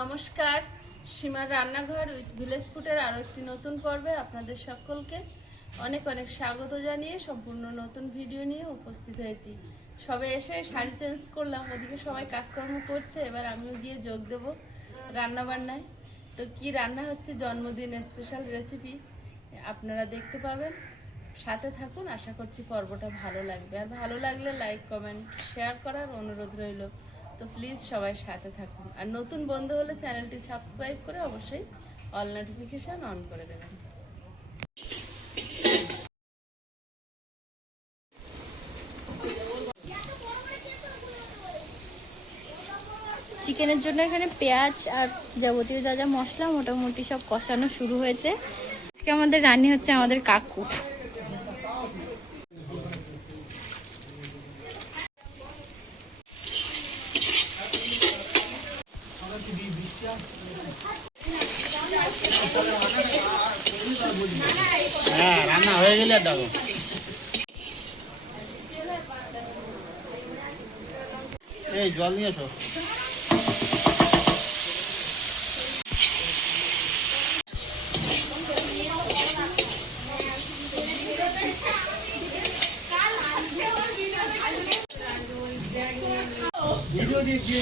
নমস্কার, সীমার রান্নাঘর উইথ ভিলেজ ফুডের আরও একটি নতুন পর্বে আপনাদের সকলকে অনেক অনেক স্বাগত জানিয়ে সম্পূর্ণ নতুন ভিডিও নিয়ে উপস্থিত হয়েছি। সবে এসে শাড়ি চেঞ্জ করলাম, ওদিকে সবাই কাজকর্ম করছে, এবার আমিও গিয়ে যোগ দেবো রান্নাবান্নায়। তো কি রান্না হচ্ছে, জন্মদিন স্পেশাল রেসিপি আপনারা দেখতে পাবেন, সাথে থাকুন। আশা করছি পর্বটা ভালো লাগবে, আর ভালো লাগলে লাইক কমেন্ট শেয়ার করার অনুরোধ রইল। তো প্লিজ সবাই সাথে থাকুন, আর নতুন বন্ধু হলে চ্যানেলটি সাবস্ক্রাইব করে অবশ্যই অল নোটিফিকেশন অন করে দেবেন। চিকেনের জন্য এখানে পেঁয়াজ আর যাবতীয় যা যা মশলা মোটামুটি সব কষানো শুরু হয়েছে। আজকে আমাদের রান্না হচ্ছে আমাদের কাকু। হ্যাঁ, রান্না হয়ে গেলে ডাকো। এই জল নিয়ে এসো। ভিডিও দিয়ে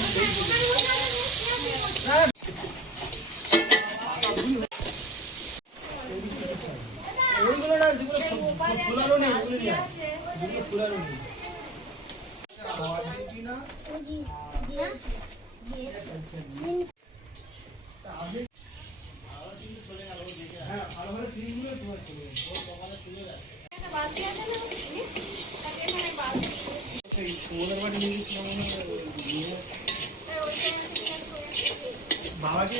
বাবাকে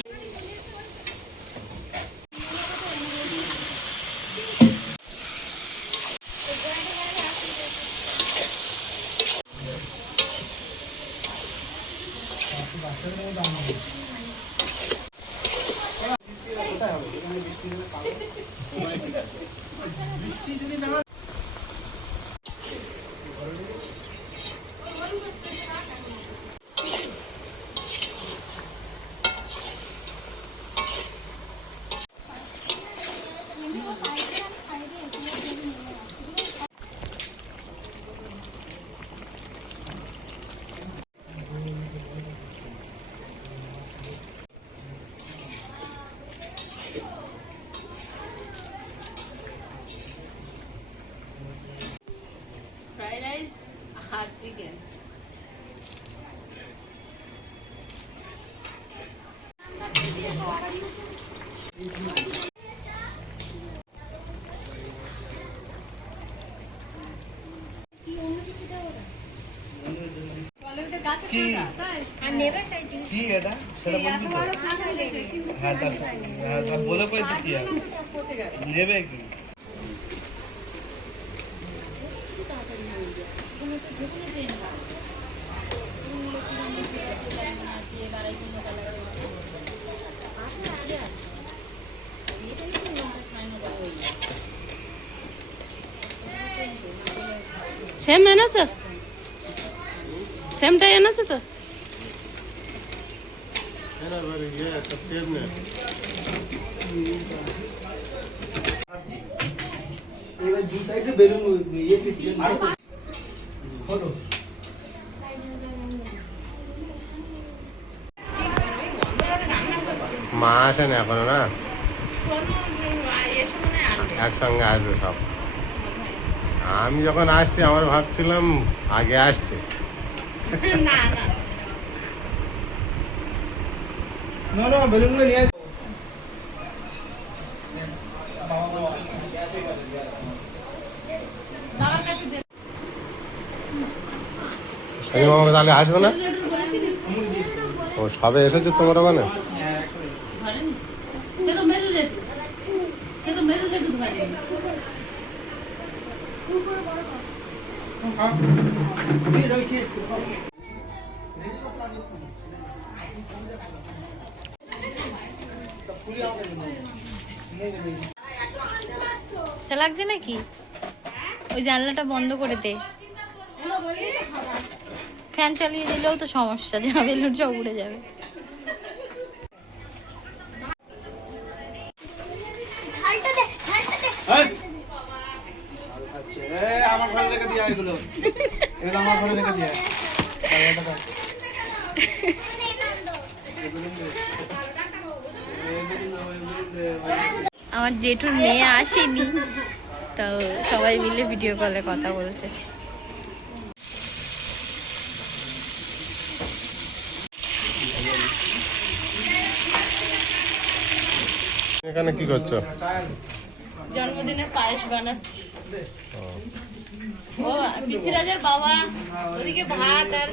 বৃষ্টি যদি না ফ্রাইড রাইস আর চিকেন। কি এটা সেটা বলবি তো? হ্যাঁ, তা বলে কই দিতি নেবে কি? সেম এনেছো? সেমটাই এনেছো তো? মা আসেন এখনো না, একসঙ্গে আসবে সব। আমি যখন আসছি আমার ভাবছিলাম আগে আসছে। না না, বেলুনগুলো নিয়ে শানি মামা তাহলে আসবে না? ও সবে এসেছে তোমার ওখানে? তা লাগছে নাকি? ওই জানলাটা বন্ধ করে দে। ফ্যান চালিয়ে দিলেও তো সমস্যা, যা বেলুন সব উড়ে যাবে। আমার ঘরে রেখে দিয়া এগুলো আমার ঘরে রেখে দিয়া আমার জেঠুর মেয়ে আসেনি, তো সবাই মিলে ভিডিও কলে কথা বলছে। এখানে কি করছো? জন্মদিনের পায়েস বানাচ্ছি। ও পৃথ্বীরাজের বাবা ওদিকে ভাত আর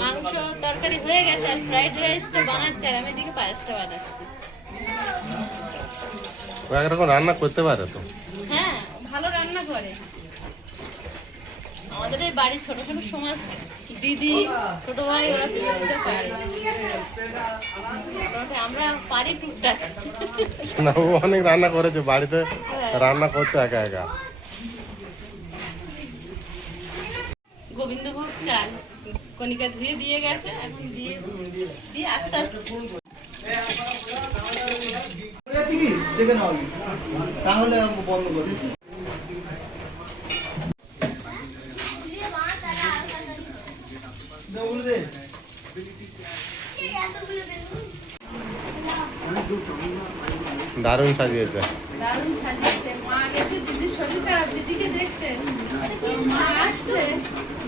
মাংস তরকারি হয়ে গেছে, আর ফ্রাইড রাইসটা বানাচ্ছে, আর আমি এদিকে পায়েসটা বানাচ্ছি। ও একরকম রান্না করতে পারে তো। হ্যাঁ, ভালো রান্না করে। আমাদের এই বাড়ির ছোট ছোট সমাজ, দিদি, ছোট ভাই, ওরা কিন্তু পারে। আমরা পারি টুকটাক। না, ও অনেক রান্না করেছে বাড়িতে, রান্না করতে একা একা। গোবিন্দভোগ চাল কণিকা ধুয়ে দিয়ে গেছে, এখন দিয়ে আস্তে আস্তে দেখে নাও তাহলে বন্ধ করে দারুণ সাজিয়েছে। দারুণ সাজিয়েছে। মা গেছে দিদির শরীর খারাপ, দিদিকে দেখতে। তো মা আসছে,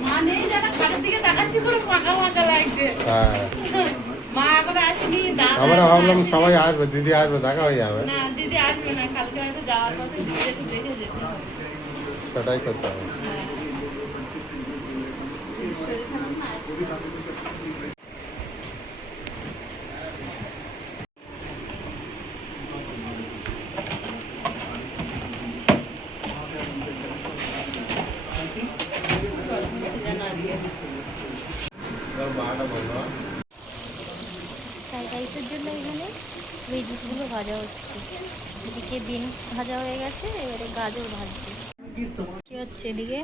মা নেই জানা, খাটের দিকে তাকাচ্ছি পুরো ফাঁকা ফাঁকা লাগছে। হ্যাঁ, মা এখন আসেনি, দাদা আমরা ভাবলাম আসেনি। সবাই আসবে, দিদি আসবে, দেখা হয়ে যাবে। না, দিদি আসবে না, কালকে হয়তো যাওয়ার পথে দিদি একটু দেখে যেতে হবে। সেটাই করতে হবে। শরীর খারাপ না, আসবে। ফ্রাইড রাইসের জন্য এখানে ভেজিসগুলো ভাজা হচ্ছে। এদিকে বিনস ভাজা হয়ে গেছে, এবারে গাজর ভাজছে। কি হচ্ছে এদিকে?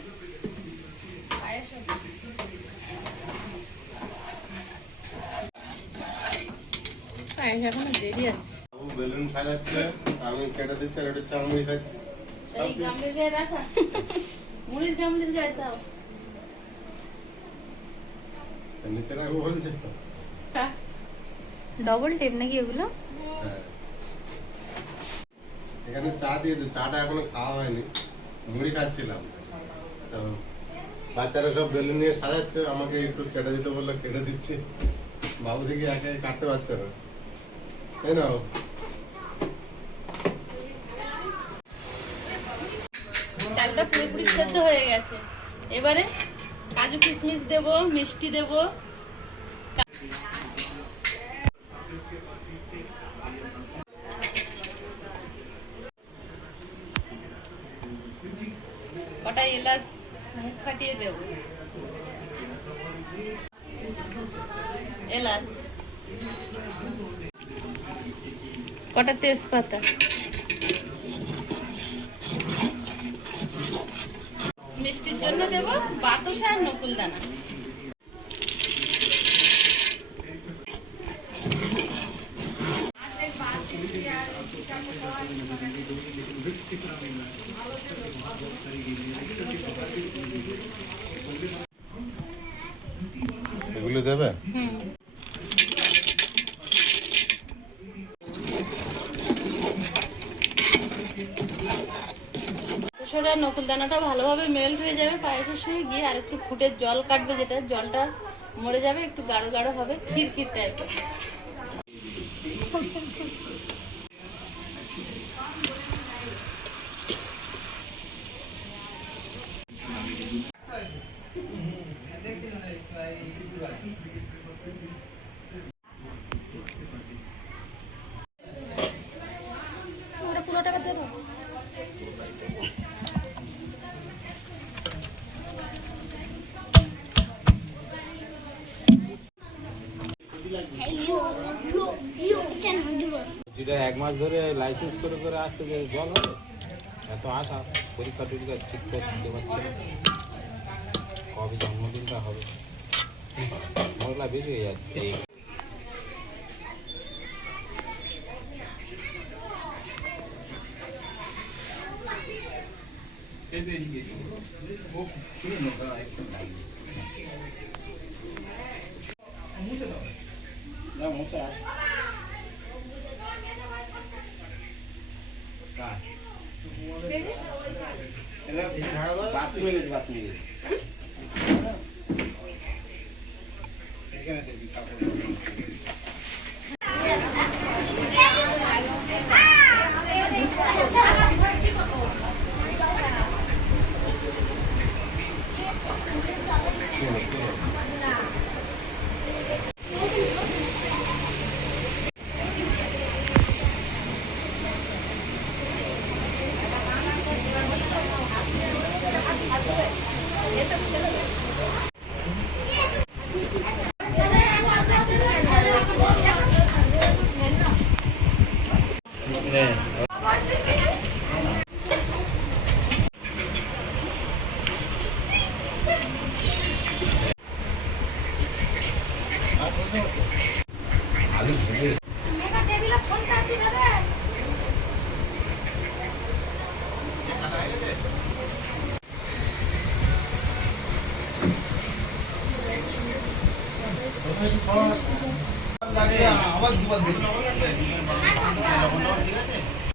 পায়েস এখনো দেরি আছে। বেলুন সাজাচ্ছে, আমি কেটে দিচ্ছি, আর একটু চাউমিন খাচ্ছি। এই গামলির গায়ে রাখা, মুড়ির গামলির গায়ে দাও। নিচে রাখবো বলছে। ডবল টেপ নাকি এগুলো? হ্যাঁ। এখানে চা দিয়েছে, চাটা এখনো খাওয়া হয়নি, মুড়ি খাচ্ছিলাম। তো বাচ্চারা সব বেলুন নিয়ে সাজাচ্ছে, আমাকে একটু কেটে দিতে বললো, কেটে দিচ্ছি। বাবু দিকে একে কাটতে পারছে না, তাই না? চালটা পুরোপুরি সেদ্ধ হয়ে গেছে। এবারে কাজু কিশমিশ দেব, মিষ্টি দেব। কটা এলাচ মুখ ফাটিয়ে দেব। এলাচ, কটা তেজপাতা, মিষ্টির জন্য দেব বাতাসা আর নকুল দানা। এগুলো দেবে? সেটা নকুল দানাটা ভালোভাবে মেল্ট হয়ে যাবে, পায়েসের সঙ্গে গিয়ে আর একটু ফুটে জল কাটবে, যেটা জলটা মরে যাবে, একটু গাঢ় গাঢ় হবে, খিরখির টাইপের। যেটা 1 মাস ধরে লাইসেন্স করে করে আসতে যে জল হবে এত আশা পরীক্ষা টরীক্ষা ঠিক করে দিতে পারছে না কবে জন্মদিনটা হবে মশলা বেশি হয়ে যাচ্ছে এই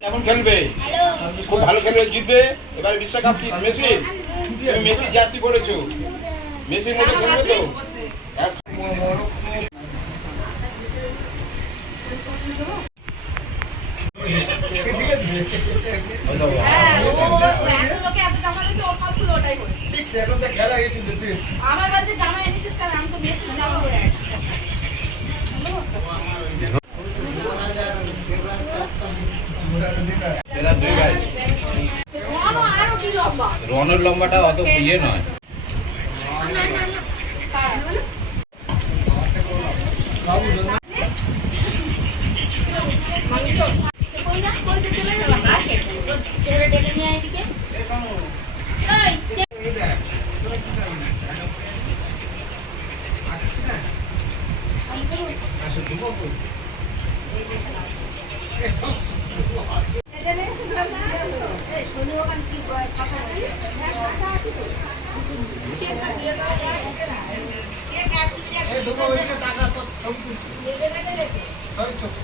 এখন খেলবে খুব ভালো খেলবে জিতবে এবারে বিশ্বকাপ কি মেসি তুমি মেসি জার্সি পরেছো মেসির মধ্যে খেলবে তো আমার বাড়িতে জামা এনেছিস কারণ আমি তো মেসির জামা পরে আসছি এরা দুই ভাই আরো কি লম্বা রনের লম্বাটা অত ইয়ে নয়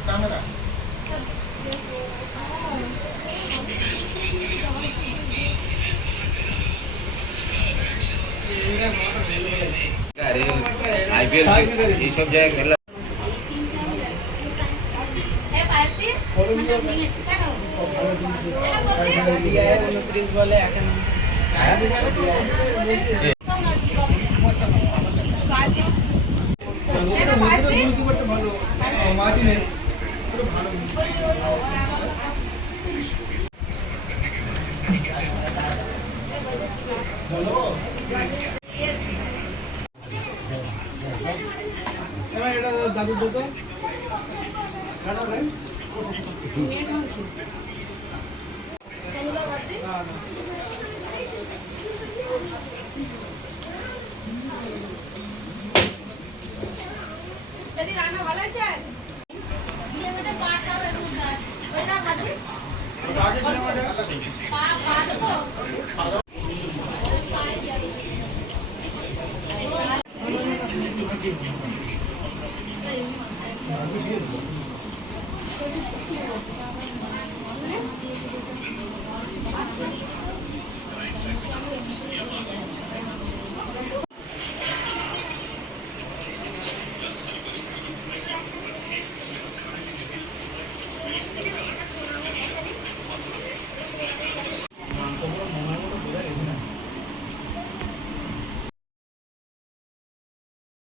ক্যামেরা আইপিএল এইসব জায়গায় খেলা দাদু দাদু যদি রান্না ভালো আছে দিয়ে বেটে পাট হবে ওই না খাবি পাট